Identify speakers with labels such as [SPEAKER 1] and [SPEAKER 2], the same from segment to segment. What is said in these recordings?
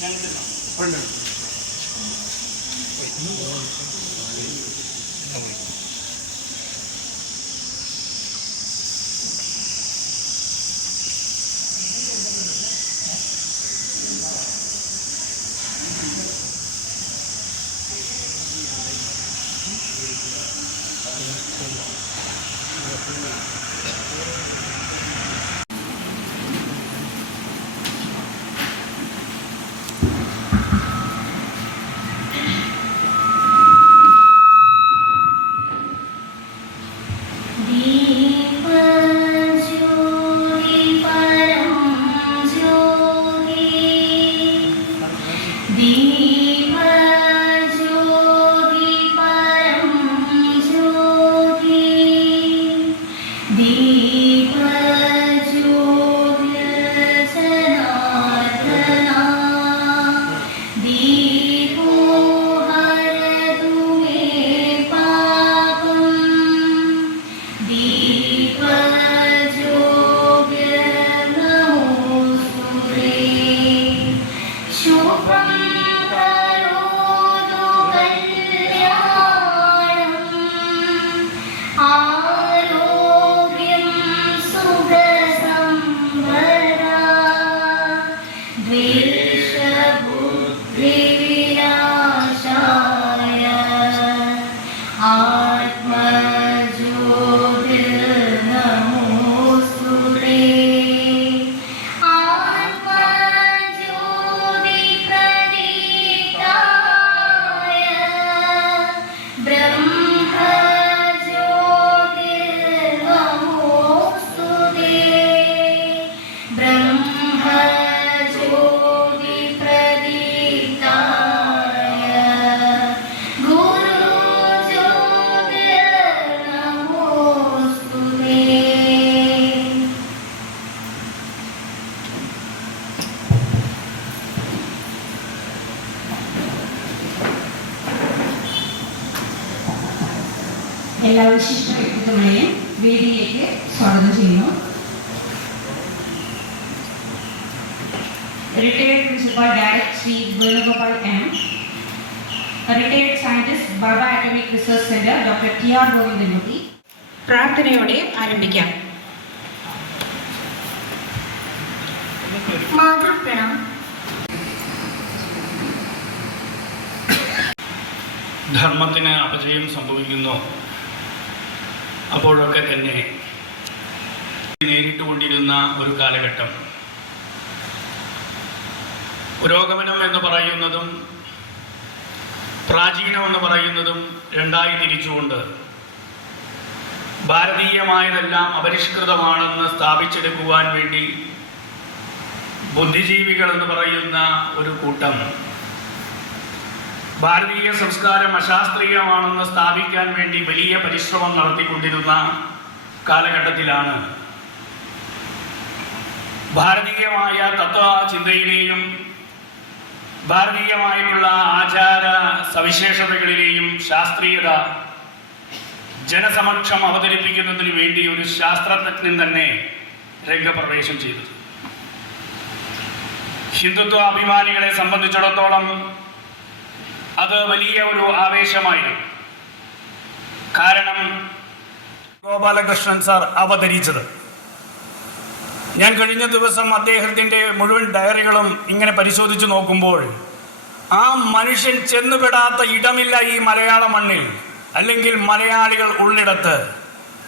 [SPEAKER 1] பண்ணுங்க Please. Venugopal M retired scientist Bhabha atomic research centre doctor T R Govindankutty പ്രാർത്ഥനയോടെ ആരംഭിക്കാം.
[SPEAKER 2] മാതൃപ്രണം.
[SPEAKER 3] ധർമ്മത്തിന് അപജയം സംഭവിക്കുന്നു. അപ്പോഴൊക്കെ തന്നെ നേരിട്ടുകൊണ്ടിരുന്ന ഒരു കാലഘട്ടം. പുരോഗമനം എന്ന് പറയുന്നതും പ്രാചീനം എന്ന് പറയുന്നതും രണ്ടായി തിരിച്ചുകൊണ്ട് ഭാരതീയമായതെല്ലാം അപരിഷ്കൃതമാണെന്ന് സ്ഥാപിച്ചെടുക്കുവാൻ വേണ്ടി ബുദ്ധിജീവികൾ എന്ന് പറയുന്ന ഒരു കൂട്ടം. ഭാരതീയ സംസ്കാരം അശാസ്ത്രീയമാണെന്ന് സ്ഥാപിക്കാൻ വേണ്ടി വലിയ പരിശ്രമം നടത്തിക്കൊണ്ടിരുന്ന കാലഘട്ടത്തിലാണ്. ഭാരതീയമായ തത്വചിന്തയിലെയും ഭാരതീയമായിട്ടുള്ള ആചാര സവിശേഷതകളിലെയും ശാസ്ത്രീയത ജനസമക്ഷം അവതരിപ്പിക്കുന്നതിന് വേണ്ടി ഒരു ശാസ്ത്രജ്ഞൻ തന്നെ രംഗപ്രവേശം ചെയ്തു. ഹിന്ദുത്വ അഭിമാനികളെ സംബന്ധിച്ചിടത്തോളം അത് വലിയ ഒരു ആവേശമായിരുന്നു. കാരണം ഗോപാലകൃഷ്ണൻ സാർ അവതരിച്ചത് ഞാൻ കഴിഞ്ഞ ദിവസം അദ്ദേഹത്തിന്റെ മുഴുവൻ ഡയറികളും ഇങ്ങനെ പരിശോധിച്ച് നോക്കുമ്പോൾ ആ മനുഷ്യൻ ചെന്നുപെടാത്ത ഇടമില്ല ഈ മലയാള മണ്ണിൽ. അല്ലെങ്കിൽ മലയാളികൾ ഉള്ളിടത്ത്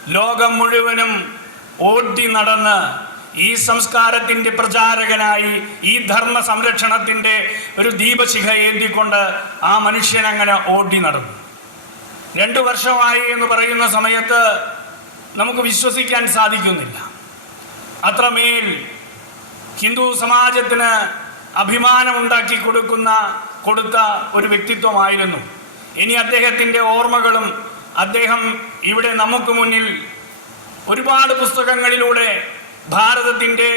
[SPEAKER 3] ലോകം മുഴുവനും ഓടി നടന്ന് ഈ സംസ്കാരത്തിന്റെ പ്രചാരകനായി ഈ ധർമ്മ സംരക്ഷണത്തിന്റെ ഒരു ദീപശിഖ ഏന്തിക്കൊണ്ട് ആ മനുഷ്യൻ അങ്ങനെ ഓടി നടന്നു. രണ്ടു വർഷമായി എന്ന് പറയുന്ന സമയത്ത് നമുക്ക് വിശ്വസിക്കാൻ സാധിക്കുന്നില്ല. അത്രമേൽ ഹിന്ദു സമാജത്തിന് അഭിമാനമുണ്ടാക്കി കൊടുക്കുന്ന കൊടുത്ത ഒരു വ്യക്തിത്വമായിരുന്നു. ഇനി അദ്ദേഹത്തിന്റെ ഓർമ്മകളും അദ്ദേഹം ഇവിടെ നമുക്ക് മുന്നിൽ ഒരുപാട് പുസ്തകങ്ങളിലൂടെ ഭാരതത്തിന്റെ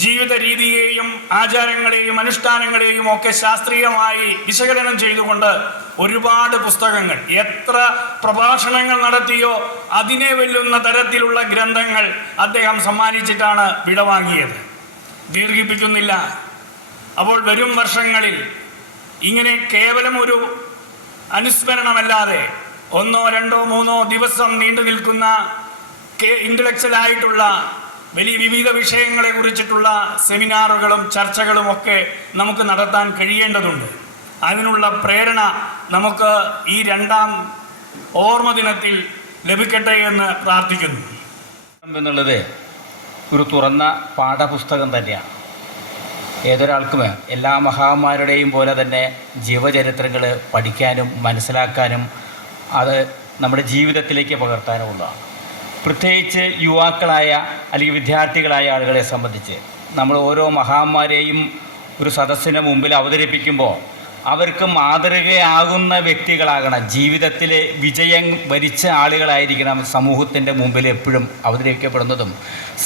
[SPEAKER 3] ജീവിത രീതിയെയും ആചാരങ്ങളെയും അനുഷ്ഠാനങ്ങളെയും ഒക്കെ ശാസ്ത്രീയമായി വിശകലനം ചെയ്തുകൊണ്ട് ഒരുപാട് പുസ്തകങ്ങൾ. എത്ര പ്രഭാഷണങ്ങൾ നടത്തിയോ അതിനെ വെല്ലുന്ന തരത്തിലുള്ള ഗ്രന്ഥങ്ങൾ അദ്ദേഹം സമ്മാനിച്ചിട്ടാണ് വിടവാങ്ങിയത് ദീർഘിപ്പിക്കുന്നില്ല. അപ്പോൾ വരും വർഷങ്ങളിൽ ഇങ്ങനെ കേവലം ഒരു അനുസ്മരണമല്ലാതെ ഒന്നോ രണ്ടോ മൂന്നോ ദിവസം നീണ്ടു നിൽക്കുന്ന ഇന്റലക്ച്വൽ ആയിട്ടുള്ള വലിയ വിവിധ വിഷയങ്ങളെ കുറിച്ചിട്ടുള്ള സെമിനാറുകളും ചർച്ചകളും ഒക്കെ നമുക്ക് നടത്താൻ കഴിയേണ്ടതുണ്ട്. അതിനുള്ള പ്രേരണ നമുക്ക് ഈ രണ്ടാം ഓർമ്മ ദിനത്തിൽ ലഭിക്കട്ടെ എന്ന് പ്രാർത്ഥിക്കുന്നു.
[SPEAKER 4] എന്നുള്ളത് ഒരു തുറന്ന പാഠപുസ്തകം തന്നെയാണ്. ഏതൊരാൾക്കും എല്ലാ മഹാന്മാരുടെയും പോലെ തന്നെ ജീവചരിത്രങ്ങൾ പഠിക്കാനും മനസ്സിലാക്കാനും അത് നമ്മുടെ ജീവിതത്തിലേക്ക് പകർത്താനുമുള്ളതാണ് പ്രത്യേകിച്ച് യുവാക്കളായ അല്ലെങ്കിൽ വിദ്യാർത്ഥികളായ ആളുകളെ സംബന്ധിച്ച് നമ്മൾ ഓരോ മഹാന്മാരെയും ഒരു സദസ്സിന് മുമ്പിൽ അവതരിപ്പിക്കുമ്പോൾ അവർക്ക് മാതൃകയാകുന്ന വ്യക്തികളാകണം. ജീവിതത്തിലെ വിജയം വരിച്ച ആളുകളായിരിക്കണം സമൂഹത്തിന്റെ മുമ്പിൽ എപ്പോഴും അവതരിപ്പിക്കപ്പെടുന്നതും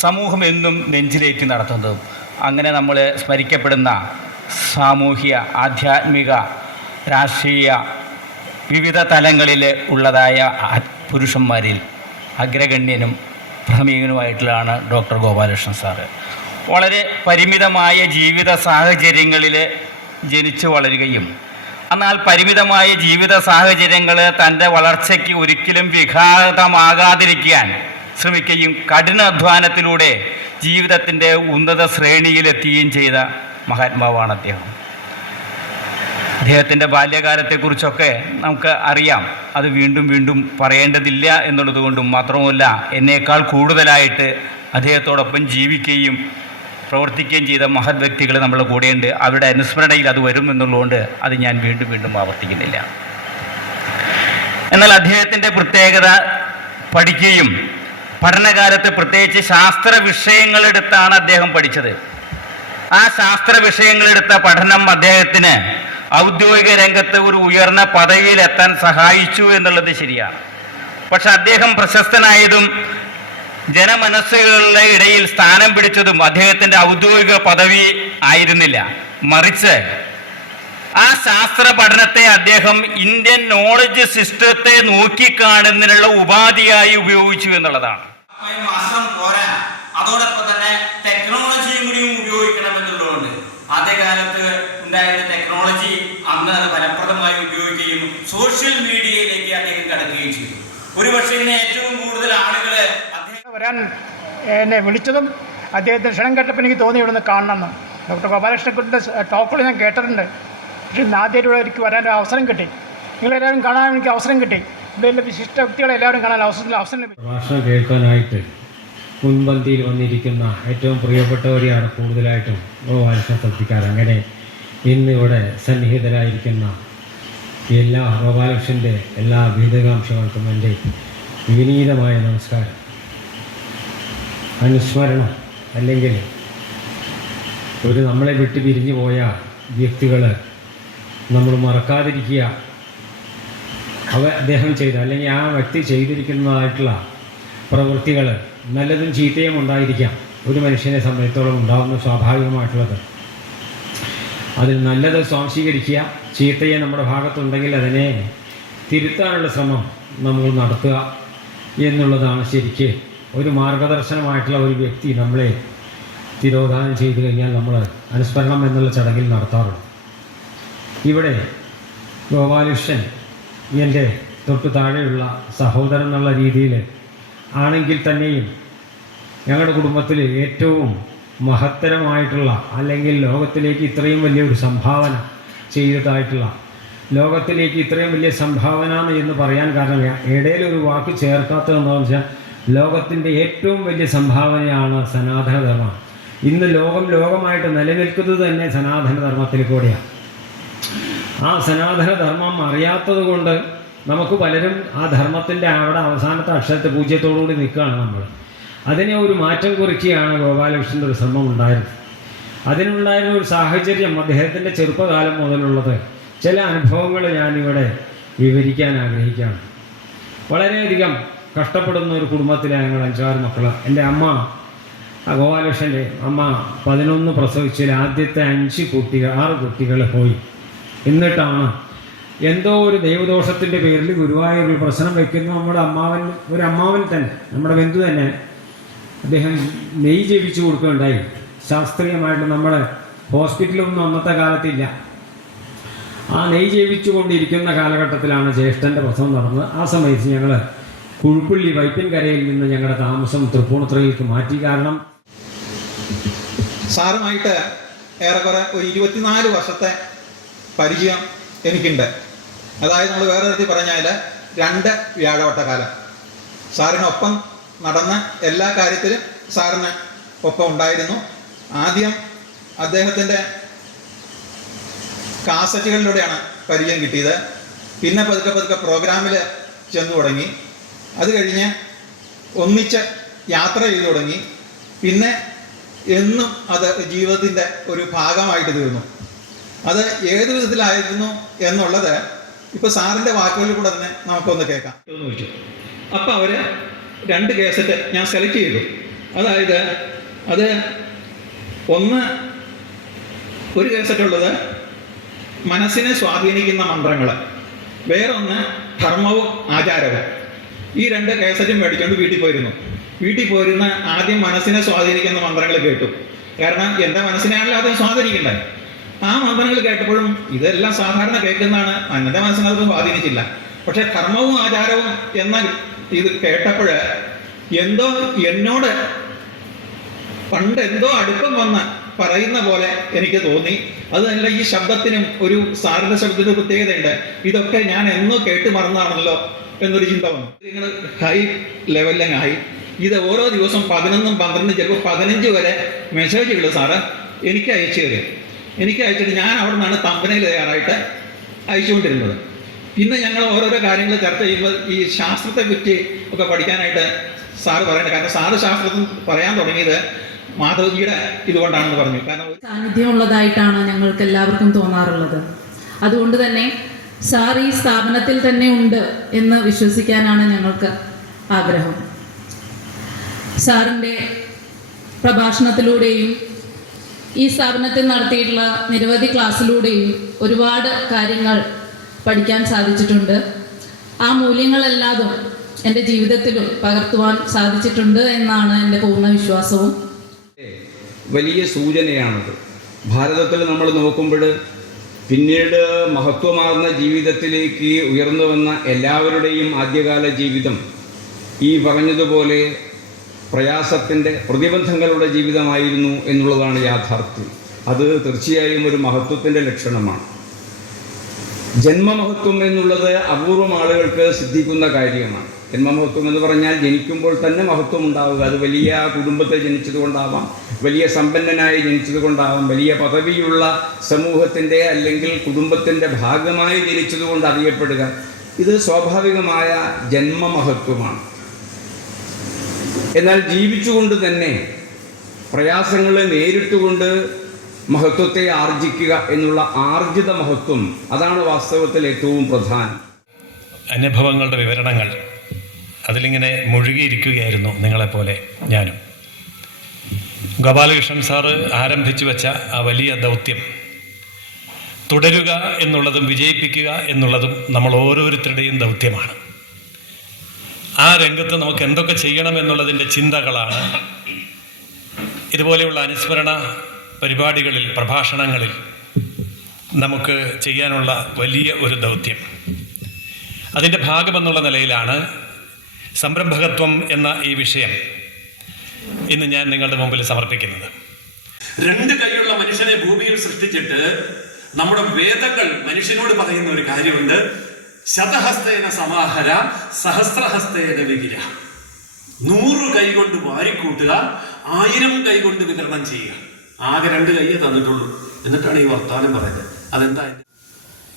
[SPEAKER 4] സമൂഹം എന്നും നെഞ്ചിലേറ്റി നടത്തുന്നതും. അങ്ങനെ നമ്മൾ സ്മരിക്കപ്പെടുന്ന സാമൂഹ്യ ആധ്യാത്മിക രാഷ്ട്രീയ വിവിധ തലങ്ങളിൽ ഉള്ളതായ പുരുഷന്മാരിൽ അഗ്രഗണ്യനും പ്രമേയനുമായിട്ടുള്ളതാണ് ഡോക്ടർ ഗോപാലകൃഷ്ണൻ സാറ്. വളരെ പരിമിതമായ ജീവിത സാഹചര്യങ്ങളിൽ ജനിച്ചു വളരുകയും എന്നാൽ പരിമിതമായ ജീവിത സാഹചര്യങ്ങൾ തന്റെ വളർച്ചയ്ക്ക് ഒരിക്കലും വിഘാതമാകാതിരിക്കാൻ ശ്രമിക്കുകയും കഠിനാധ്വാനത്തിലൂടെ ജീവിതത്തിന്റെ ഉന്നത ശ്രേണിയിലെത്തുകയും ചെയ്ത മഹാത്മാവാണ് അദ്ദേഹം. അദ്ദേഹത്തിന്റെ ബാല്യകാലത്തെക്കുറിച്ചൊക്കെ നമുക്ക് അറിയാം. അത് വീണ്ടും വീണ്ടും പറയേണ്ടതില്ല എന്നുള്ളത് കൊണ്ടും മാത്രമല്ല എന്നേക്കാൾ കൂടുതലായിട്ട് അദ്ദേഹത്തോടൊപ്പം ജീവിക്കുകയും പ്രവർത്തിക്കുകയും ചെയ്ത മഹത് വ്യക്തികൾ നമ്മുടെ കൂടെയുണ്ട്. അവരുടെ അനുസ്മരണയിൽ അത് വരും എന്നുള്ളതുകൊണ്ട് അത് ഞാൻ വീണ്ടും വീണ്ടും ആവർത്തിക്കുന്നില്ല. എന്നാൽ അദ്ദേഹത്തിന്റെ പ്രത്യേകത പഠിക്കുകയും പഠനകാലത്ത് പ്രത്യേകിച്ച് ശാസ്ത്ര വിഷയങ്ങളെടുത്താണ് അദ്ദേഹം പഠിച്ചത്. ആ ശാസ്ത്ര വിഷയങ്ങളെടുത്ത പഠനം അദ്ദേഹത്തിന് ഔദ്യോഗിക രംഗത്ത് ഒരു ഉയർന്ന പദവിയിലെത്താൻ സഹായിച്ചു എന്നുള്ളത് ശരിയാണ്. പക്ഷെ അദ്ദേഹം പ്രശസ്തനായതും ജനമനസ്സുകളുടെ ഇടയിൽ സ്ഥാനം പിടിച്ചതും അദ്ദേഹത്തിന്റെ ഔദ്യോഗിക പദവി ആയിരുന്നില്ല. മറിച്ച് ആ ശാസ്ത്ര പഠനത്തെ അദ്ദേഹം ഇന്ത്യൻ നോളജ് സിസ്റ്റത്തെ നോക്കിക്കാണുന്നതിനുള്ള ഉപാധിയായി ഉപയോഗിച്ചു എന്നുള്ളതാണ്.
[SPEAKER 5] പോരാ. അതോടൊപ്പം തന്നെ ടെക്നോളജിയും കൂടിയും ഉപയോഗിക്കണം എന്നുള്ളതുകൊണ്ട് ആദ്യകാലത്ത് ഏറ്റവും കൂടുതൽ ആളുകൾ
[SPEAKER 6] വരാൻ എന്നെ വിളിച്ചതും അദ്ദേഹത്തിന് ക്ഷണം കേട്ടപ്പോൾ എനിക്ക് തോന്നി ഇവിടുന്ന് കാണണമെന്ന്. ഡോക്ടർ ഗോപാലകൃഷ്ണക്കുട്ടിന്റെ ടോക്കുകൾ ഞാൻ കേട്ടിട്ടുണ്ട്. പക്ഷേ ഇന്ന് ആദ്യമായിട്ട് ഇവിടെ എനിക്ക് വരാൻ ഒരു അവസരം കിട്ടി. നിങ്ങളെല്ലാവരും കാണാൻ എനിക്ക് അവസരം കിട്ടി. ഇവിടെ വിശിഷ്ട വ്യക്തികളെ എല്ലാവരും കാണാൻ അവസരം അവസരം ലഭിച്ചു
[SPEAKER 7] ഭാഷണം കേൾക്കാനായിട്ട് മുൻപന്തിയിൽ വന്നിരിക്കുന്ന ഏറ്റവും പ്രിയപ്പെട്ടവരെയാണ് കൂടുതലായിട്ടും ഗോപാലകൃഷ്ണൻ ശ്രദ്ധിക്കാറ്. അങ്ങനെ ഇന്നിവിടെ സന്നിഹിതരായിരിക്കുന്ന എല്ലാ ഗോപാലകൃഷ്ണന്റെ എല്ലാ ഭീതകാംക്ഷകൾക്കും എന്റെ വിനീതമായ നമസ്കാരം. അനുസ്മരണം അല്ലെങ്കിൽ ഒരു നമ്മളെ വിട്ട് പിരിഞ്ഞു പോയ വ്യക്തികൾ നമ്മൾ മറക്കാതിരിക്കുക. അവ അദ്ദേഹം ചെയ്ത അല്ലെങ്കിൽ ആ വ്യക്തി ചെയ്തിരിക്കുന്നതായിട്ടുള്ള പ്രവൃത്തികൾ നല്ലതും ചീത്തയും ഉണ്ടായിരിക്കാം. ഒരു മനുഷ്യനെ സംബന്ധിച്ചോളം ഉണ്ടാകുന്ന സ്വാഭാവികമായിട്ടുള്ളത്. അതിൽ നല്ലത് സ്വാംശീകരിക്കുക. ചീത്തയെ നമ്മുടെ ഭാഗത്തുണ്ടെങ്കിൽ അതിനെ തിരുത്താനുള്ള ശ്രമം നമ്മൾ നടത്തുക. എന്നുള്ളതാണ് ശരിക്ക് ഒരു മാർഗദർശനമായിട്ടുള്ള ഒരു വ്യക്തി നമ്മളെ തിരോധാനം ചെയ്തു കഴിഞ്ഞാൽ നമ്മൾ അനുസ്മരണം എന്നുള്ള ചടങ്ങിൽ നടത്താറുണ്ട്. ഇവിടെ ഗോപാലകൃഷ്ണൻ എന്റെ തൊട്ടു താഴെയുള്ള സഹോദരൻ എന്നുള്ള രീതിയിൽ ആണെങ്കിൽ തന്നെയും ഞങ്ങളുടെ കുടുംബത്തിൽ ഏറ്റവും മഹത്തരമായിട്ടുള്ള അല്ലെങ്കിൽ ലോകത്തിലേക്ക് ഇത്രയും വലിയൊരു സംഭാവന ചെയ്തതായിട്ടുള്ള ലോകത്തിലേക്ക് ഇത്രയും വലിയ സംഭാവന എന്ന് പറയാൻ കാരണം ഞാൻ ഇടയിൽ ഒരു വാക്ക് ചേർക്കാത്തതെന്ന് വെച്ചാൽ ലോകത്തിന്റെ ഏറ്റവും വലിയ സംഭാവനയാണ് സനാതനധർമ്മം. ഇന്ന് ലോകം ലോകമായിട്ട് നിലനിൽക്കുന്നത് തന്നെ സനാതനധർമ്മത്തിൽ കൂടെയാണ്. ആ സനാതനധർമ്മം അറിയാത്തത് കൊണ്ട് നമുക്ക് പലരും ആ ധർമ്മത്തിന്റെ അവിടെ അവസാനത്തെ അക്ഷരത്തെ പൂജ്യത്തോടുകൂടി നിൽക്കുകയാണ് നമ്മൾ. അതിനെ ഒരു മാറ്റം കുറിക്കുകയാണ് ഗോപാലകൃഷ്ണന്റെ ഒരു ശ്രമം ഉണ്ടായിരുന്നത്. അതിനുണ്ടായിരുന്ന ഒരു സാഹചര്യം അദ്ദേഹത്തിന്റെ ചെറുപ്പകാലം മുതലുള്ളത് ചില അനുഭവങ്ങൾ ഞാനിവിടെ വിവരിക്കാൻ ആഗ്രഹിക്കുകയാണ്. വളരെയധികം കഷ്ടപ്പെടുന്ന ഒരു കുടുംബത്തിലെ ഞങ്ങൾ അഞ്ചാറ് മക്കൾ എന്റെ അമ്മ ഗോപാലകൃഷ്ണന്റെ അമ്മ പതിനൊന്ന് പ്രസവിച്ചതിൽ ആദ്യത്തെ അഞ്ച് കുട്ടികൾ ആറ് കുട്ടികൾ പോയി. എന്നിട്ടാണ് എന്തോ ഒരു ദൈവദോഷത്തിന്റെ പേരിൽ ഗുരുവായൂരിൽ പ്രശ്നം വയ്ക്കുന്ന നമ്മുടെ അമ്മാവൻ ഒരു അമ്മാവൻ തന്നെ നമ്മുടെ ബന്ധു തന്നെ അദ്ദേഹം നെയ് ജപിച്ചു കൊടുക്കുകയുണ്ടായി. ശാസ്ത്രീയമായിട്ട് നമ്മുടെ ഹോസ്പിറ്റലൊന്നും അന്നത്തെ കാലത്തില്ല. ആ നെയ് ജീവിച്ചു കൊണ്ടിരിക്കുന്ന കാലഘട്ടത്തിലാണ് ജ്യേഷ്ഠന്റെ പ്രസവം നടന്നത്. ആ സമയത്ത് ഞങ്ങൾ കുഴുപ്പള്ളി വൈപ്പിൻകരയിൽ നിന്ന് ഞങ്ങളുടെ താമസം തൃപ്പൂണിത്തുറയിലേക്ക് മാറ്റി. കാരണം
[SPEAKER 8] സാറുമായിട്ട് ഏറെക്കുറെ ഒരു ഇരുപത്തിനാല് വർഷത്തെ പരിചയം എനിക്കുണ്ട്. അതായത് നമ്മൾ വേറെ തരത്തിൽ പറഞ്ഞാൽ രണ്ട് വ്യാഴവട്ടക്കാലം സാറിനൊപ്പം നടന്ന എല്ലാ കാര്യത്തിലും സാറിന് ഒപ്പം ഉണ്ടായിരുന്നു ആദ്യം അദ്ദേഹത്തിന്റെ കാസറ്റുകളിലൂടെയാണ് പരിചയം കിട്ടിയത്. പിന്നെ പതുക്കെ പതുക്കെ പ്രോഗ്രാമിൽ ചെന്നു തുടങ്ങി. അത് കഴിഞ്ഞ് ഒന്നിച്ച് യാത്ര ചെയ്തു തുടങ്ങി. പിന്നെ എന്നും അത് ജീവിതത്തിന്റെ ഒരു ഭാഗമായിട്ട് തീർന്നു. അത് ഏത് വിധത്തിലായിരുന്നു എന്നുള്ളത് ഇപ്പോൾ സാറിന്റെ വാക്കുകളിൽ കൂടെ തന്നെ നമുക്കൊന്ന് കേൾക്കാം. ചോദിച്ചു. അപ്പോൾ അവർ രണ്ട് കേസറ്റ് ഞാൻ സെലക്ട് ചെയ്തു. അതായത് അത് ഒന്ന് ഒരു കേസറ്റ് ഉള്ളത് മനസ്സിനെ സ്വാധീനിക്കുന്ന മന്ത്രങ്ങൾ വേറൊന്ന് ധർമ്മവും ആചാരവും. ഈ രണ്ട് കേസറ്റും മേടിച്ചുകൊണ്ട് വീട്ടിൽ പോയിരുന്നു. വീട്ടിൽ പോയിരുന്ന ആദ്യം മനസ്സിനെ സ്വാധീനിക്കുന്ന മന്ത്രങ്ങൾ കേട്ടു. കാരണം എന്റെ മനസ്സിനെയാണല്ലോ ആദ്യം സ്വാധീനിക്കേണ്ടത്? ആ മന്ത്രങ്ങൾ കേട്ടപ്പോഴും ഇതെല്ലാം സാധാരണ കേൾക്കുന്നതാണ്. അന്നത്തെ മനസ്സിനെ സ്വാധീനിച്ചില്ല. പക്ഷെ കർമ്മവും ആചാരവും എന്ന ഇത് കേട്ടപ്പോൾ എന്തോ എന്നോട് പണ്ട് എന്തോ അടുപ്പം വന്ന് പറയുന്ന പോലെ എനിക്ക് തോന്നി. അത് തന്നെ ഈ ശബ്ദത്തിനും ഒരു സാറിന്റെ ശബ്ദത്തിന് പ്രത്യേകതയുണ്ട്. ഇതൊക്കെ ഞാൻ എന്നോ കേട്ട് മറന്നാണല്ലോ എന്നൊരു ചിന്ത വന്നു. നിങ്ങൾ ഹൈ ലെവലിലങ്ങായി ഇത് ഓരോ ദിവസം പതിനൊന്നും പന്ത്രണ്ടും ചിലപ്പോൾ പതിനഞ്ച് വരെ മെസ്സേജുകൾ സാറ്. എനിക്ക് അയച്ചു തരും. എനിക്ക് അയച്ചിട്ട് ഞാൻ അവിടെ നിന്നാണ് തമ്പനയിൽ തയ്യാറായിട്ട് അയച്ചുകൊണ്ടിരുന്നത്. പിന്നെ ഞങ്ങൾ ഓരോരോ കാര്യങ്ങൾ ചർച്ച ചെയ്യുമ്പോൾ ഈ ശാസ്ത്രത്തെ പറ്റി ഒക്കെ പഠിക്കാനായിട്ട് സാറ് പറയേണ്ട. കാരണം സാറ് ശാസ്ത്രത്തിൽ പറയാൻ തുടങ്ങിയത് മാധവജിയുടെ ഇതുകൊണ്ടാണെന്ന് പറഞ്ഞു. കാരണം
[SPEAKER 9] സാന്നിധ്യമുള്ളതായിട്ടാണ് ഞങ്ങൾക്ക് എല്ലാവർക്കും തോന്നാറുള്ളത്. അതുകൊണ്ട് തന്നെ സാർ ഈ സ്ഥാപനത്തിൽ തന്നെ ഉണ്ട് എന്ന് വിശ്വസിക്കാനാണ് ഞങ്ങൾക്ക് ആഗ്രഹം. സാറിന്റെ പ്രഭാഷണത്തിലൂടെയും ഈ സ്ഥാപനത്തിൽ നടത്തിയിട്ടുള്ള നിരവധി ക്ലാസ്സിലൂടെയും ഒരുപാട് കാര്യങ്ങൾ പഠിക്കാൻ സാധിച്ചിട്ടുണ്ട്. ആ മൂല്യങ്ങളെല്ലാതും എന്റെ ജീവിതത്തിലും പകർത്തുവാൻ സാധിച്ചിട്ടുണ്ട് എന്നാണ് എന്റെ പൂർണ വിശ്വാസവും.
[SPEAKER 10] വലിയ സൂചനയാണത്. ഭാരതത്തിൽ നമ്മൾ നോക്കുമ്പോൾ പിന്നീട് മഹത്വമാർന്ന ജീവിതത്തിലേക്ക് ഉയർന്നു വന്ന എല്ലാവരുടെയും ആദ്യകാല ജീവിതം ഈ പറഞ്ഞതുപോലെ പ്രയാസത്തിന്റെ പ്രതിബന്ധങ്ങളുടെ ജീവിതമായിരുന്നു എന്നുള്ളതാണ് യാഥാർത്ഥ്യം. അത് തീർച്ചയായും ഒരു മഹത്വത്തിന്റെ ലക്ഷണമാണ്. ജന്മമഹത്വം എന്നുള്ളത് അപൂർവം ആളുകൾക്ക് സിദ്ധിക്കുന്ന കാര്യമാണ്. ജന്മമഹത്വം എന്ന് പറഞ്ഞാൽ ജനിക്കുമ്പോൾ തന്നെ മഹത്വം ഉണ്ടാവുക അത് വലിയ കുടുംബത്തിൽ ജനിച്ചതുകൊണ്ടാവാം വലിയ സമ്പന്നനായി ജനിച്ചതുകൊണ്ടാവാം വലിയ പദവിയുള്ള സമൂഹത്തിന്റെ അല്ലെങ്കിൽ കുടുംബത്തിന്റെ ഭാഗമായി ജനിച്ചതുകൊണ്ട് അറിയപ്പെടുക. ഇത് സ്വാഭാവികമായ ജന്മമഹത്വമാണ്. എന്നാൽ ജീവിച്ചുകൊണ്ട് തന്നെ പ്രയാസങ്ങളെ നേരിട്ടുകൊണ്ട് മഹത്വത്തെ ആർജിക്കുക എന്നുള്ള ആർജിത മഹത്വം അതാണ് വാസ്തവത്തിൽ ഏറ്റവും പ്രധാനം.
[SPEAKER 11] അനുഭവങ്ങളുടെ വിവരണങ്ങൾ അതിലിങ്ങനെ മുഴുകിയിരിക്കുകയായിരുന്നു നിങ്ങളെപ്പോലെ ഞാനും. ഗോപാലകൃഷ്ണൻ സാറ് ആരംഭിച്ചു വെച്ച ആ വലിയ ദൗത്യം. തുടരുക എന്നുള്ളതും വിജയിപ്പിക്കുക എന്നുള്ളതും നമ്മൾ ഓരോരുത്തരുടെയും ദൗത്യമാണ്. ആ രംഗത്ത് നമുക്ക് എന്തൊക്കെ ചെയ്യണം എന്നുള്ളതിന്റെ ചിന്തകളാണ്. ഇതുപോലെയുള്ള അനുസ്മരണ പരിപാടികളിൽ പ്രഭാഷണങ്ങളിൽ നമുക്ക് ചെയ്യാനുള്ള വലിയ ഒരു ദൗത്യം. അതിന്റെ ഭാഗമെന്നുള്ള നിലയിലാണ് സംരംഭകത്വം എന്ന ഈ വിഷയം ഇന്ന് ഞാൻ നിങ്ങളുടെ മുമ്പിൽ സമർപ്പിക്കുന്നത്.
[SPEAKER 12] രണ്ട് കൈയുള്ള മനുഷ്യനെ ഭൂമിയിൽ സൃഷ്ടിച്ചിട്ട് നമ്മുടെ വേദങ്ങൾ മനുഷ്യനോട് പറയുന്ന ഒരു കാര്യമുണ്ട്. ശതഹസ്തേന സമാഹര സഹസ്രഹസ്തേന വികിര. നൂറ് കൈ കൊണ്ട് വാരിക്കൂട്ടുക ആയിരം കൈ കൊണ്ട് വിതരണം ചെയ്യുക. ആകെ രണ്ട് കൈയെ തന്നിട്ടുള്ളൂ. എന്നിട്ടാണ് ഈ വർത്താനം പറയുന്നത്. അതെന്താ?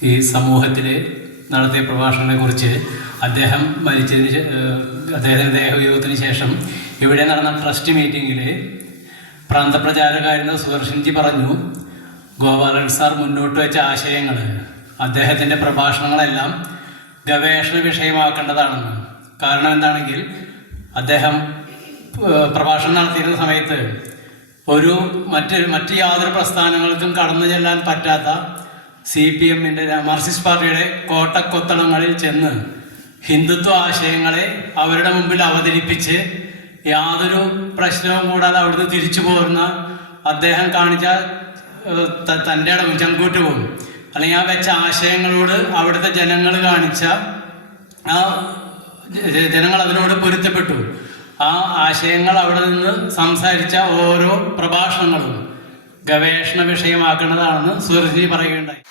[SPEAKER 13] ഈ സമൂഹത്തിൽ നടത്തിയ പ്രഭാഷണത്തെക്കുറിച്ച് അദ്ദേഹം മരിച്ചതിന് അദ്ദേഹത്തിന്റെ ദേഹവിയോഗത്തിന് ശേഷം ഇവിടെ നടന്ന ട്രസ്റ്റ് മീറ്റിങ്ങിൽ പ്രാന്തപ്രചാരകാരൻ സുദർശൻജി പറഞ്ഞു ഗോപാലൻ സാർ മുന്നോട്ട് വെച്ച ആശയങ്ങൾ അദ്ദേഹത്തിന്റെ പ്രഭാഷണങ്ങളെല്ലാം ഗവേഷണ വിഷയമാക്കേണ്ടതാണെന്ന്. കാരണം എന്താണെങ്കിൽ അദ്ദേഹം പ്രഭാഷണം നടത്തിയിരുന്ന സമയത്ത് ഒരു മറ്റ് മറ്റ് യാതൊരു പ്രസ്ഥാനങ്ങൾക്കും കടന്നു ചെല്ലാൻ പറ്റാത്ത സി പി എമ്മിന്റെ മാർക്സിസ്റ്റ് പാർട്ടിയുടെ കോട്ടക്കൊത്തളങ്ങളിൽ ചെന്ന് ഹിന്ദുത്വ ആശയങ്ങളെ അവരുടെ മുമ്പിൽ അവതരിപ്പിച്ച് യാതൊരു പ്രശ്നവും കൂടാതെ അവിടുന്ന് തിരിച്ചു പോരുന്ന അദ്ദേഹം കാണിച്ച തന്റെ ഇടവും ചങ്കൂറ്റവും അല്ലെങ്കിൽ ആ വെച്ച ആശയങ്ങളോട് അവിടുത്തെ ജനങ്ങൾ കാണിച്ച ആ ജനങ്ങൾ അതിനോട് പൊരുത്തപ്പെട്ടു. ആ ആശയങ്ങൾ അവിടെ നിന്ന് സംസാരിച്ച ഓരോ പ്രഭാഷണങ്ങളും ഗവേഷണ വിഷയമാക്കേണ്ടതാണെന്ന് സുരജി പറയുകയുണ്ടായി.